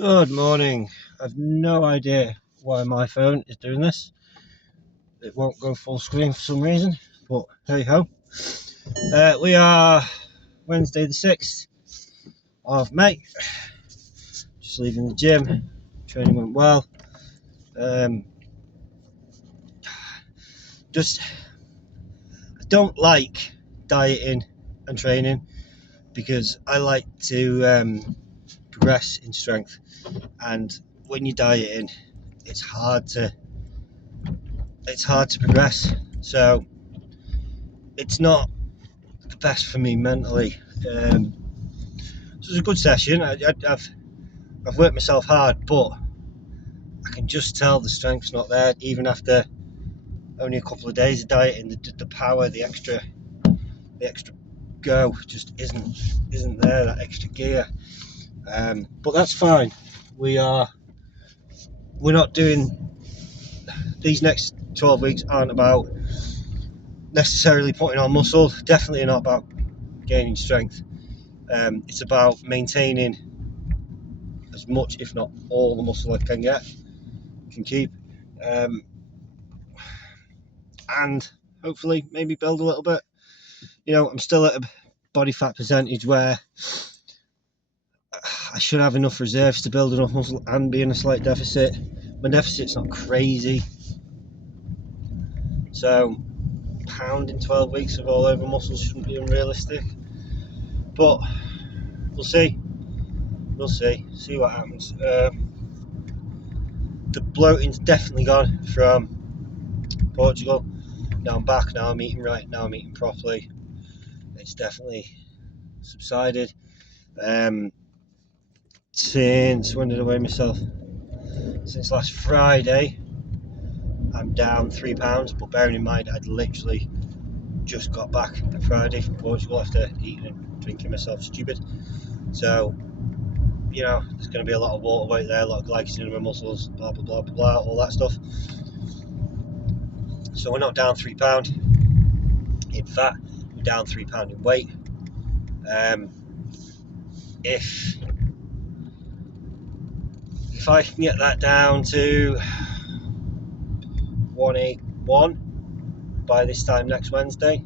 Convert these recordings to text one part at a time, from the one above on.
Good morning. I've no idea why my phone is doing this. It won't go full screen for some reason, but hey ho. We are Wednesday the 6th of May. Just leaving the gym. Training went well. I don't like dieting and training because I like to progress in strength. And when you're dieting, it's hard to progress. So it's not the best for me mentally. So it was a good session. I've worked myself hard, but I can just tell the strength's not there. Even after only a couple of days of dieting, the power, the extra go just isn't there. That extra gear. But that's fine. We're not doing these next 12 weeks aren't about necessarily putting on muscle. Definitely not about gaining strength. It's about maintaining as much, if not all, the muscle I can keep, and hopefully maybe build a little bit. I'm still at a body fat percentage where I should have enough reserves to build enough muscle and be in a slight deficit. My deficit's not crazy, so pound in 12 weeks of all over muscle shouldn't be unrealistic, but we'll see what happens. The bloating's definitely gone from Portugal. Now I'm back, now I'm eating right, now I'm eating properly. It's definitely subsided. Since when did I weigh myself? Since last Friday, I'm down 3 pounds, but bearing in mind I'd literally just got back on Friday from Portugal after eating and drinking myself stupid. So, there's going to be a lot of water weight there, a lot of glycogen in my muscles, blah, blah, blah, blah, all that stuff. So we're not down 3 pounds in fat, we're down 3 pounds in weight. If I can get that down to 181 by this time next Wednesday,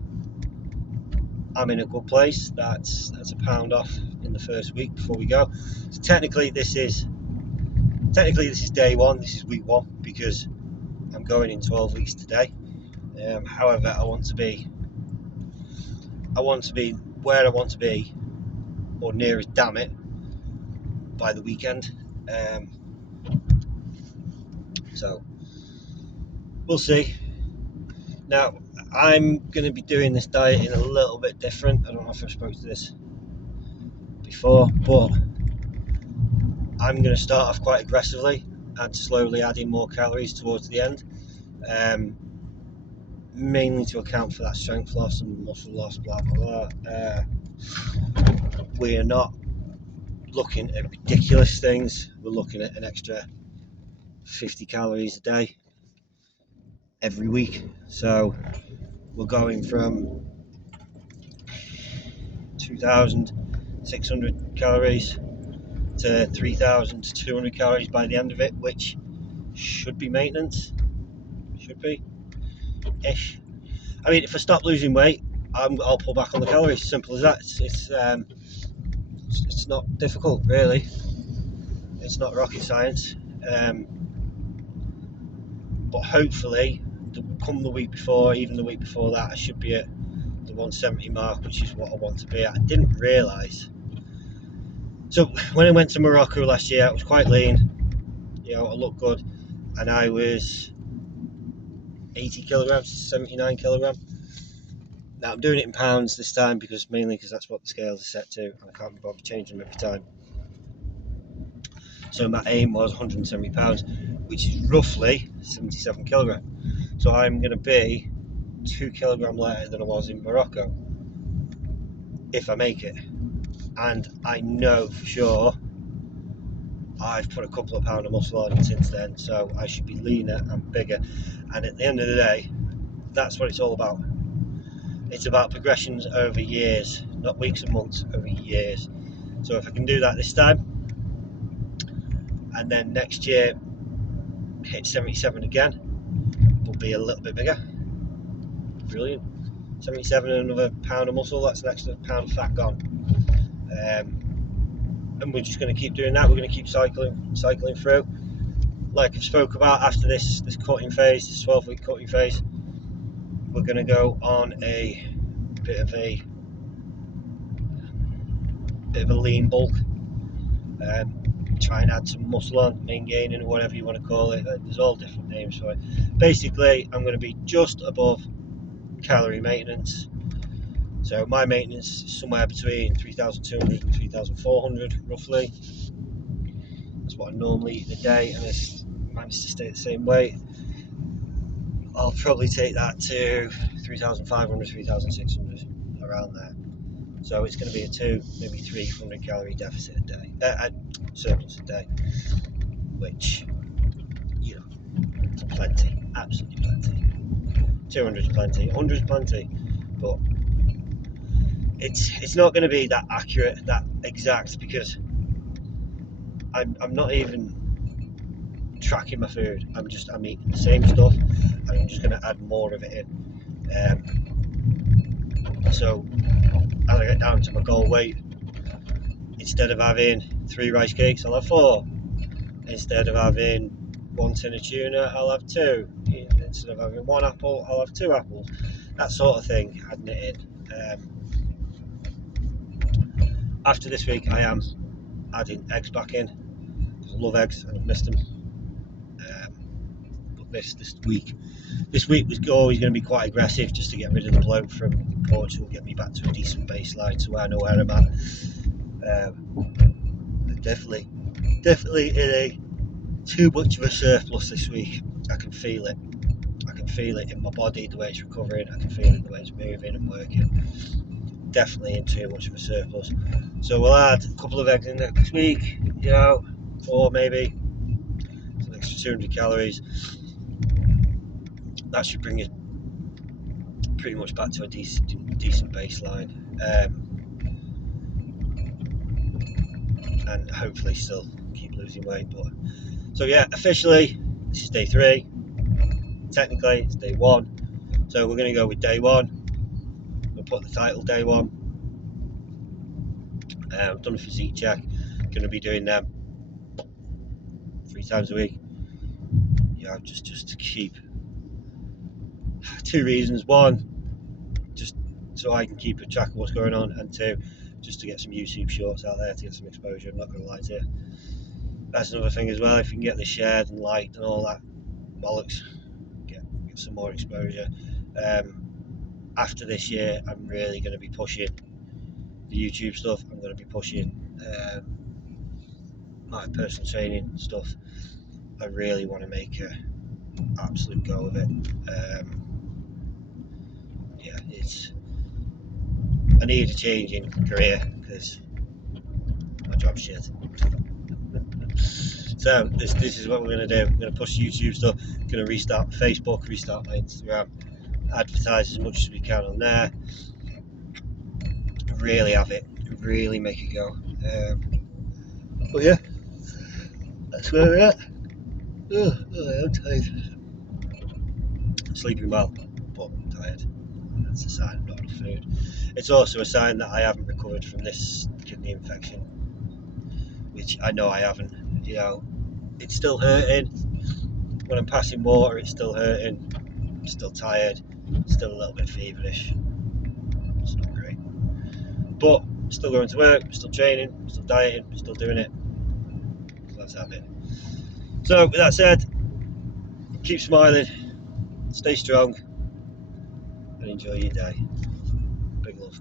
I'm in a good place. That's a pound off in the first week before we go. So technically this is day one. This is week one because I'm going in 12 weeks today. However, I want to be where I want to be, or near as damn it, by the weekend. So we'll see. Now I'm going to be doing this diet in a little bit different. I don't know if I've spoken to this before, but I'm going to start off quite aggressively and slowly adding more calories towards the end, mainly to account for that strength loss and muscle loss, blah blah blah. We are not looking at ridiculous things. We're looking at an extra 50 calories a day every week. So we're going from 2,600 calories to 3,200 calories by the end of it, which should be maintenance. Should be ish. I mean, if I stop losing weight, I'll pull back on the calories. Simple as that. It's not difficult, really. It's not rocket science. But hopefully, come the week before, even the week before that, I should be at the 170 mark, which is what I want to be at. I didn't realise. So when I went to Morocco last year, I was quite lean. I looked good, and I was 80 kilograms, 79 kilograms. Now I'm doing it in pounds this time mainly because that's what the scales are set to, and I can't be bothered changing them every time. So my aim was 170 pounds, which is roughly 77 kilograms. So I'm going to be 2 kilograms lighter than I was in Morocco if I make it. And I know for sure I've put a couple of pounds of muscle on since then, so I should be leaner and bigger. And at the end of the day, that's what it's all about. It's about progressions over years, not weeks and months, over years. So if I can do that this time, and then next year hit 77 again, will be a little bit bigger. Brilliant. 77 and another pound of muscle, that's an extra pound of fat gone. And we're just going to keep doing that. We're going to keep cycling through. Like I've spoke about, after this cutting phase, this 12-week cutting phase, we're going to go on a bit of a lean bulk. Try and add some muscle on, main gaining, or whatever you want to call it. There's all different names for it. Basically, I'm going to be just above calorie maintenance. So my maintenance is somewhere between 3,200 and 3,400 roughly. That's what I normally eat in a day, and I managed to stay the same weight. I'll probably take that to 3,500, 3,600, around there. So it's going to be a 2, maybe 300 calorie deficit a day, surplus a day, which, you know, it's plenty, absolutely plenty. 200 is plenty, 100 is plenty, but it's not going to be that accurate, that exact, because I'm not even tracking my food. I'm eating the same stuff, and I'm just going to add more of it in. So as I get down to my goal weight, instead of having 3 rice cakes, I'll have 4. Instead of having 1 tin of tuna, I'll have 2. Instead of having 1 apple, I'll have 2 apples. That sort of thing, adding it in. After this week, I am adding eggs back in. I love eggs and I've missed them. But this week was always going to be quite aggressive, just to get rid of the bloat from Portugal, get me back to a decent baseline, so I know where I'm at. Definitely in a too much of a surplus this week. I can feel it. I can feel it in my body, the way it's recovering. I can feel it the way it's moving and working. Definitely in too much of a surplus. So we'll add a couple of eggs in next week, 4 maybe. It's an extra 200 calories. That should bring us pretty much back to a decent baseline. And hopefully still keep losing weight. But so yeah, officially this is day 3. Technically it's day 1. So we're going to go with day 1. We'll put the title day 1. I've done a physique check. Going to be doing them 3 times a week. Just to keep 2 reasons. 1, just so I can keep a track of what's going on, and 2, just to get some YouTube shorts out there to get some exposure. I'm not going to lie to you. That's another thing as well. If you can get this shared and liked and all that bollocks, get some more exposure. After this year, I'm really going to be pushing the YouTube stuff. I'm going to be pushing my personal training stuff. I really want to make an absolute go of it. I need a change in career because my job's shit. So this is what we're going to do. We're going to push YouTube stuff. We're going to restart Facebook, restart my Instagram, advertise as much as we can on there. Really have it. Really make it go. But yeah, that's where we're at. I'm tired. Sleeping well, but I'm tired. That's a sign of not enough food. It's also a sign that I haven't recovered from this kidney infection, which I know I haven't. It's still hurting. When I'm passing water, it's still hurting. I'm still tired. Still a little bit feverish. It's not great. But still going to work, still training, still dieting, still doing it. So that's that bit. So with that said, keep smiling, stay strong, and enjoy your day. Big love.